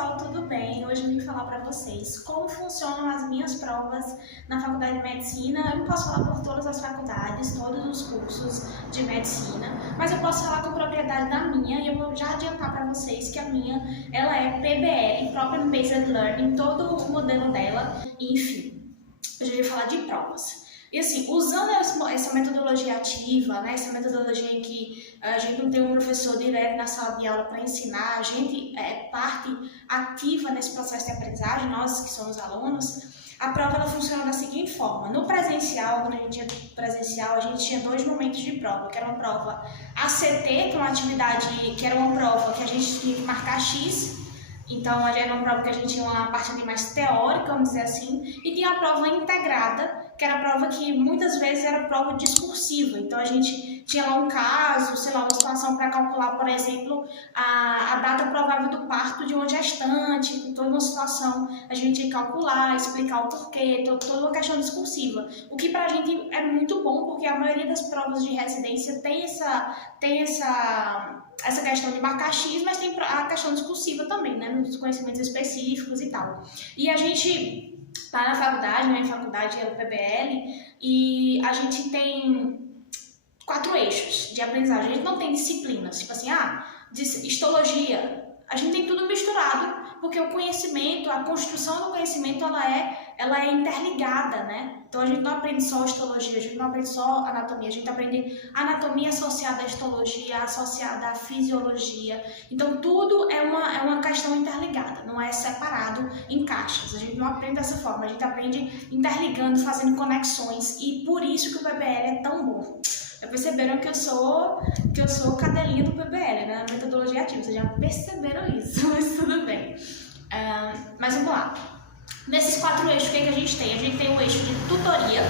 pessoal, tudo bem? Hoje eu vim falar para vocês como funcionam as minhas provas na Faculdade de Medicina. Eu não posso falar por todas as faculdades, todos os cursos de medicina, mas eu posso falar com propriedade da minha e eu vou já adiantar para vocês que a minha, ela é PBL, Problem Based Learning, todo o modelo dela, enfim. Hoje eu vim falar de provas. E assim, usando essa metodologia ativa, né, essa metodologia em que a gente não tem um professor direto na sala de aula para ensinar, a gente é parte ativa nesse processo de aprendizagem, nós que somos alunos, a prova ela funciona da seguinte forma. No presencial, quando a gente tinha presencial, a gente tinha 2 momentos de prova, que era uma prova ACT, que é uma atividade, que era uma prova que a gente tinha que marcar X. Então, era uma prova que a gente tinha uma parte ali mais teórica, vamos dizer assim, e tinha a prova integrada, que era a prova que muitas vezes era prova discursiva. Então, a gente tinha lá um caso, sei lá, uma situação para calcular, por exemplo, a data provável do parto de uma gestante, toda uma situação, a gente tinha que calcular, explicar o porquê, toda uma questão discursiva. O que para a gente é muito bom, porque a maioria das provas de residência tem essa questão de marcar X, mas tem a questão discursiva também, né, nos conhecimentos específicos e tal. E a gente tá na faculdade, minha faculdade é o PBL, e a gente tem 4 eixos de aprendizagem. A gente não tem disciplinas, tipo assim, histologia. A gente tem tudo misturado, porque o conhecimento, a construção do conhecimento, ela é interligada, né? Então a gente não aprende só histologia, a gente não aprende só anatomia, a gente aprende anatomia associada à histologia, associada à fisiologia. Então tudo é uma questão interligada, não é separado em caixas. A gente não aprende dessa forma, a gente aprende interligando, fazendo conexões, e por isso que o PBL é tão bom. Já perceberam que eu sou cadelinha do PBL, né? Metodologia ativa, vocês já perceberam isso, mas tudo bem. Mas vamos lá. Nesses 4 eixos, o que a gente tem? A gente tem o eixo de tutoria,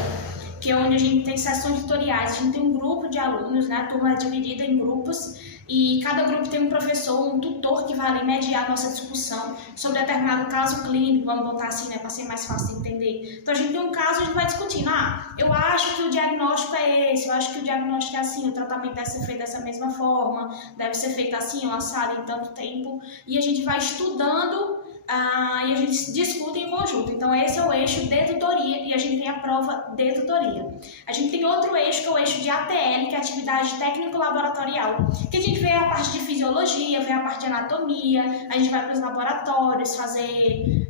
que é onde a gente tem sessões tutoriais, a gente tem um grupo de alunos, né? A turma é dividida em grupos, e cada grupo tem um professor, um tutor que vai ali mediar a nossa discussão sobre determinado caso clínico, vamos botar assim, né, para ser mais fácil de entender. Então a gente tem um caso, a gente vai discutindo, eu acho que o diagnóstico é esse, eu acho que o diagnóstico é assim, o tratamento deve ser feito dessa mesma forma, deve ser feito assim, ou assado em tanto tempo, e a gente vai estudando e a gente discute em conjunto. Então esse é o eixo de tutoria, e a gente tem a prova de tutoria. A gente tem outro eixo, que é o eixo de ATL, que é atividade técnico-laboratorial, que a gente vê a parte de fisiologia, vê a parte de anatomia, a gente vai para os laboratórios fazer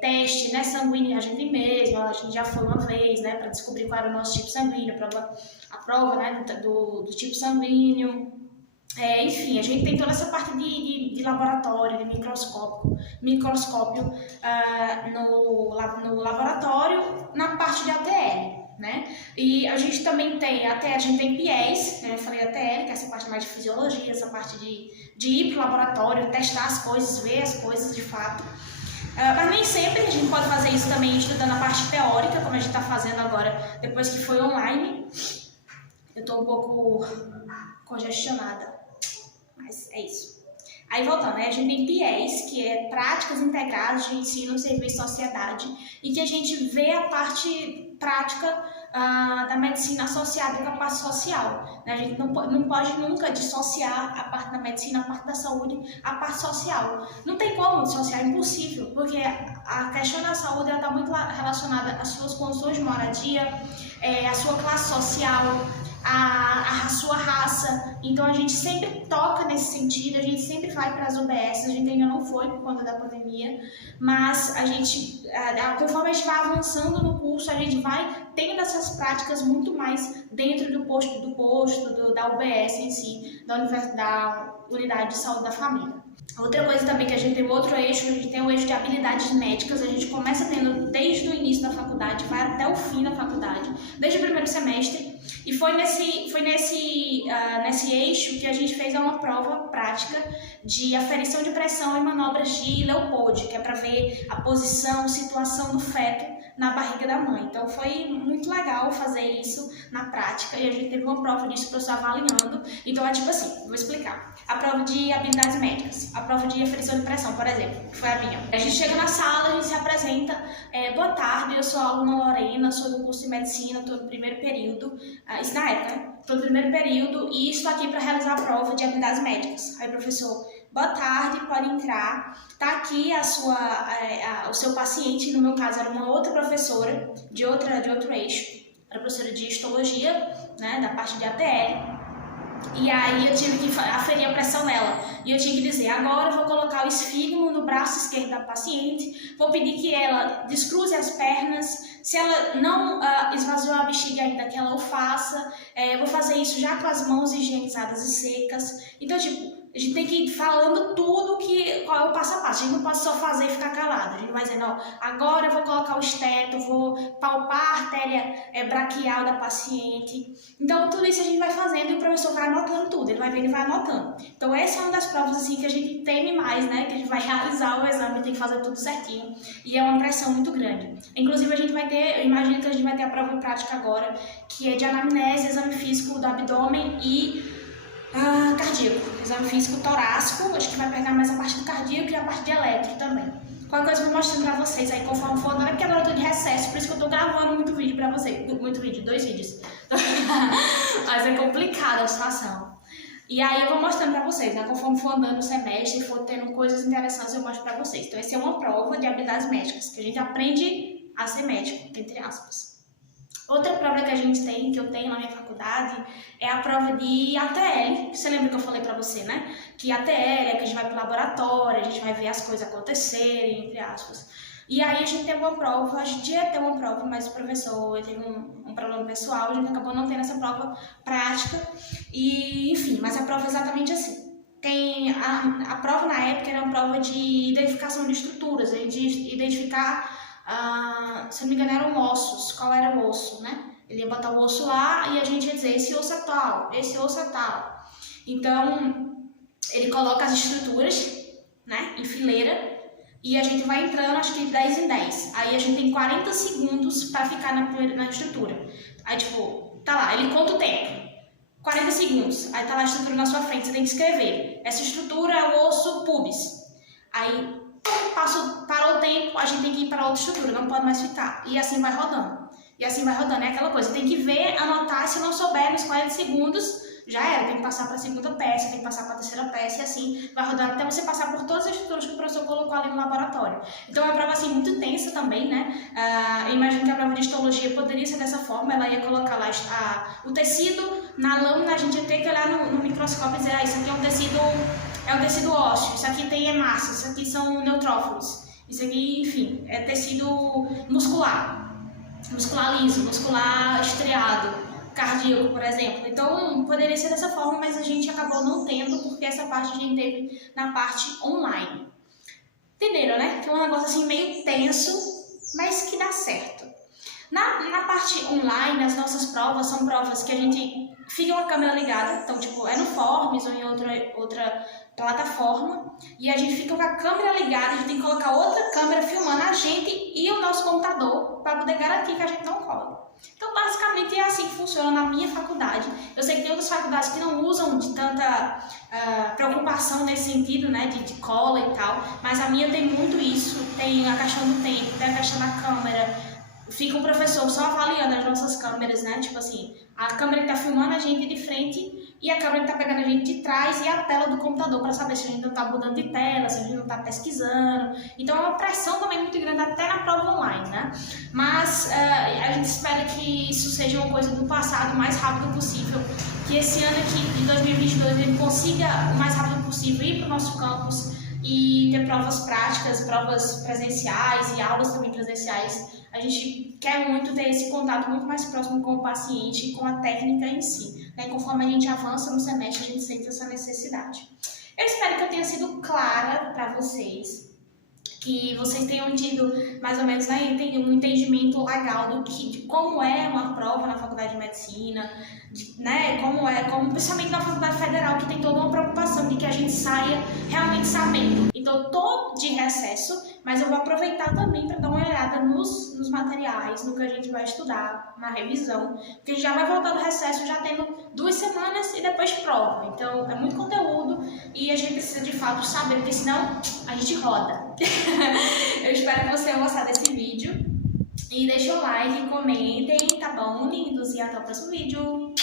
teste, né, sanguíneo a gente mesmo, a gente já foi uma vez, né, para descobrir qual era o nosso tipo sanguíneo, a prova né, do tipo sanguíneo. Enfim, a gente tem toda essa parte de laboratório, de microscópio no laboratório, na parte de ATL, né? E a gente também tem, a gente tem PIEs, né? Eu falei ATL, que é essa parte mais de fisiologia, essa parte de ir para o laboratório, testar as coisas, ver as coisas de fato. Mas nem sempre a gente pode fazer isso também estudando a parte teórica, como a gente está fazendo agora, depois que foi online. Eu estou um pouco congestionada. Mas é isso. Aí voltando, né? A gente tem PIEs, que é práticas integradas de ensino, serviço e sociedade, e que a gente vê a parte prática da medicina associada com a parte social, né? A gente não pode nunca dissociar a parte da medicina, a parte da saúde, a parte social. Não tem como dissociar, é impossível, porque a questão da saúde está muito relacionada às suas condições de moradia, à sua classe social, a sua raça. Então a gente sempre toca nesse sentido, a gente sempre vai para as UBS, a gente ainda não foi por conta da pandemia, mas a gente, conforme a gente vai avançando no curso, a gente vai tendo essas práticas muito mais dentro do posto da UBS em si, da unidade de saúde da família. Outra coisa também que a gente tem outro eixo, a gente tem o eixo de habilidades médicas, a gente começa tendo desde o início da faculdade, vai até o fim da faculdade, desde o primeiro semestre, e foi nesse eixo que a gente fez uma prova prática de aferição de pressão e manobras de Leopold, que é para ver a posição, situação do feto na barriga da mãe. Então foi muito legal fazer isso na prática, e a gente teve uma prova disso, o professor avaliando. Então é tipo assim, vou explicar. A prova de habilidades médicas, a prova de aferição de pressão, por exemplo, que foi a minha. A gente chega na sala, a gente se apresenta, boa tarde, eu sou a aluna Lorena, sou do curso de medicina, estou no primeiro período, isso na época, né? Estou no primeiro período e estou aqui para realizar a prova de habilidades médicas. Aí o professor, boa tarde, pode entrar. Tá aqui o seu paciente, no meu caso era uma outra professora de outro eixo, era professora de histologia, né, da parte de ATL. E aí eu tive que aferir a pressão nela. E eu tinha que dizer, agora eu vou colocar o esfígmo no braço esquerdo da paciente, vou pedir que ela descruze as pernas, se ela não esvaziou a bexiga ainda, que ela o faça. Eu vou fazer isso já com as mãos higienizadas e secas. Então, tipo, a gente tem que ir falando tudo qual é o passo a passo. A gente não pode só fazer e ficar calado. A gente vai dizendo, ó, agora eu vou colocar o esteto, vou palpar a artéria braquial da paciente. Então, tudo isso a gente vai fazendo e o professor vai anotando tudo. Ele vai vendo e vai anotando. Então, essa é uma das provas assim, que a gente teme mais, né? Que a gente vai realizar o exame e tem que fazer tudo certinho. E é uma pressão muito grande. Inclusive, a gente vai ter, eu imagino que a gente vai ter a prova prática agora, que é de anamnese, exame físico do abdômen e cardíaco, exame físico torácico, acho que vai pegar mais a parte do cardíaco e a parte de elétrico também. Qualquer coisa eu vou mostrando pra vocês aí conforme for, não é porque agora eu tô de recesso, por isso que eu tô gravando muito vídeo pra vocês, 2 vídeos. Mas é complicada a situação. E aí eu vou mostrando pra vocês, né, conforme for andando o semestre e for tendo coisas interessantes eu mostro pra vocês. Então essa é uma prova de habilidades médicas, que a gente aprende a ser médico, entre aspas. Outra prova que a gente tem, que eu tenho na minha faculdade, é a prova de ATL. Você lembra que eu falei pra você, né? Que ATL é que a gente vai pro laboratório, a gente vai ver as coisas acontecerem, entre aspas. E aí a gente teve uma prova, a gente ia ter uma prova, mas o professor teve um problema pessoal, a gente acabou não tendo essa prova prática. E, enfim, mas a prova é exatamente assim. A prova na época era uma prova de identificação de estruturas, a gente ia identificar... se não me engano eram ossos, qual era o osso, né? Ele ia botar o osso lá e a gente ia dizer esse osso é tal, esse osso é tal. Então, ele coloca as estruturas, né, em fileira e a gente vai entrando, acho que de 10 em 10. Aí a gente tem 40 segundos para ficar na estrutura. Aí, tipo, tá lá, ele conta o tempo. 40 segundos, aí tá lá a estrutura na sua frente, você tem que escrever. Essa estrutura é o osso pubis. Aí... parou o tempo, a gente tem que ir para outra estrutura, não pode mais ficar. E assim vai rodando. E assim vai rodando, é aquela coisa. Tem que ver, anotar, se não souber, nos 40 segundos, já era. Tem que passar para a segunda peça, tem que passar para a terceira peça e assim vai rodando até você passar por todas as estruturas que o professor colocou ali no laboratório. Então é uma prova assim muito tensa também, né? Eu imagino que a prova de histologia poderia ser dessa forma, ela ia colocar lá o tecido na lâmina, a gente ia ter que olhar no microscópio e dizer, isso aqui é um tecido ósseo, isso aqui tem hemácia, isso aqui são neutrófilos, isso aqui, enfim, é tecido muscular liso, muscular estriado, cardíaco, por exemplo. Então, poderia ser dessa forma, mas a gente acabou não tendo, porque essa parte a gente teve na parte online. Entenderam, né? Que é um negócio assim meio tenso, mas que dá certo. Na parte online, as nossas provas são provas que a gente fica com a câmera ligada, então tipo, é no Forms ou em outra plataforma, e a gente fica com a câmera ligada, a gente tem que colocar outra câmera filmando a gente e o nosso computador para poder garantir que a gente não cola. Então basicamente é assim que funciona na minha faculdade. Eu sei que tem outras faculdades que não usam de tanta preocupação nesse sentido, né, de cola e tal, mas a minha tem muito isso, tem a questão do tempo, tem a questão da câmera. Fica o professor só avaliando as nossas câmeras, né? Tipo assim, a câmera que tá filmando a gente de frente e a câmera que tá pegando a gente de trás e a tela do computador para saber se a gente não tá mudando de tela, se a gente não tá pesquisando. Então é uma pressão também muito grande até na prova online, né? Mas a gente espera que isso seja uma coisa do passado o mais rápido possível, que esse ano aqui de 2022 a gente consiga o mais rápido possível ir para o nosso campus e ter provas práticas, provas presenciais e aulas também presenciais. A gente quer muito ter esse contato muito mais próximo com o paciente e com a técnica em si, né? E conforme a gente avança no semestre, a gente sente essa necessidade. Eu espero que eu tenha sido clara para vocês, que vocês tenham tido mais ou menos, né, um entendimento legal de como é uma prova na Faculdade de Medicina, né, principalmente na Faculdade Federal, que tem toda uma preocupação de que a gente saia realmente sabendo. Então, eu tô de recesso, mas eu vou aproveitar também para dar uma olhada nos materiais, no que a gente vai estudar, na revisão, porque a gente já vai voltar do recesso já tendo 2 semanas e depois prova. Então, é muito conteúdo e a gente precisa de fato saber, porque senão a gente roda. Eu espero que você tenha gostado desse vídeo e deixa o like, comentem, tá bom, lindos? E até o próximo vídeo.